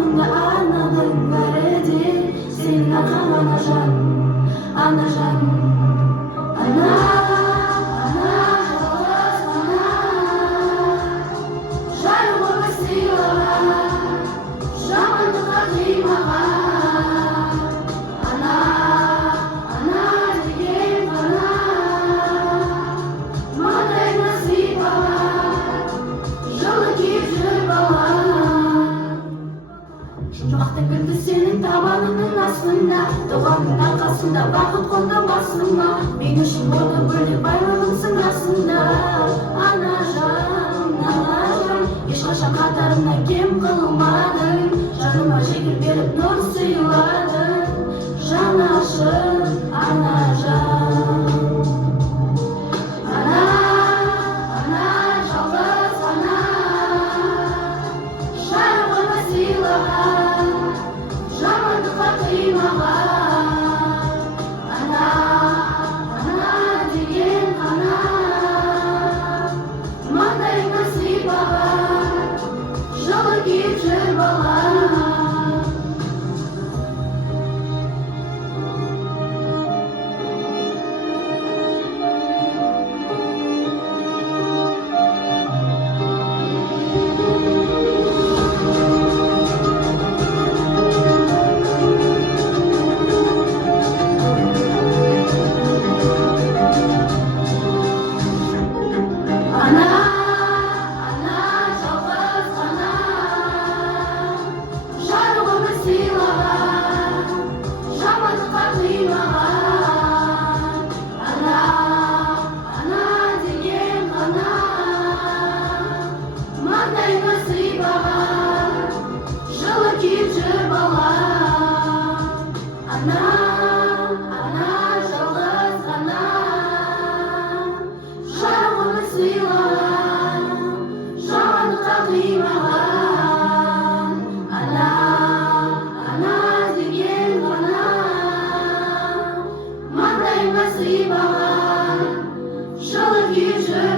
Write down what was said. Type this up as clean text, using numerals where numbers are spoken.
Canımda anladın verdi senin akan anacan, anacan, ana, ana, ana, жарығы бір сыйлаған, жамандыққа қимаған, ана, ана деген ғана, маңдай насип алған, жылы киіп жүр бала. Жұмақты күнді сенің табаныңның астында, туғанның арқасында бақыт қонды басыма. Мен үшін орны бөлек байлығымсың расында, анажан, анажан. Ешқашан қатарымнан кем қылмадың, жаныма жігер беріп нұр сыйладың, жанашыр анажан. Ана, ана, жалғыз ана, жарығыма сыйлаған, жамандыққа қимаған, ана, ана деген ана, маңдайыңа сипаған, жылы киіп жүр бала. Ана, ана, жалғыз ана, жарығыма сыйлаған, жамандыққа қимаған, ана, ана деген ғана, маңдайыңа сыйпаған, жылы киіп жүр бала. Ана, ана, жалғыз ана, жарығыма сыйлаған, жамандыққа қимаған, ана, ана деген ғана, маңдайыңа сыйпаған, жылы киіп жүр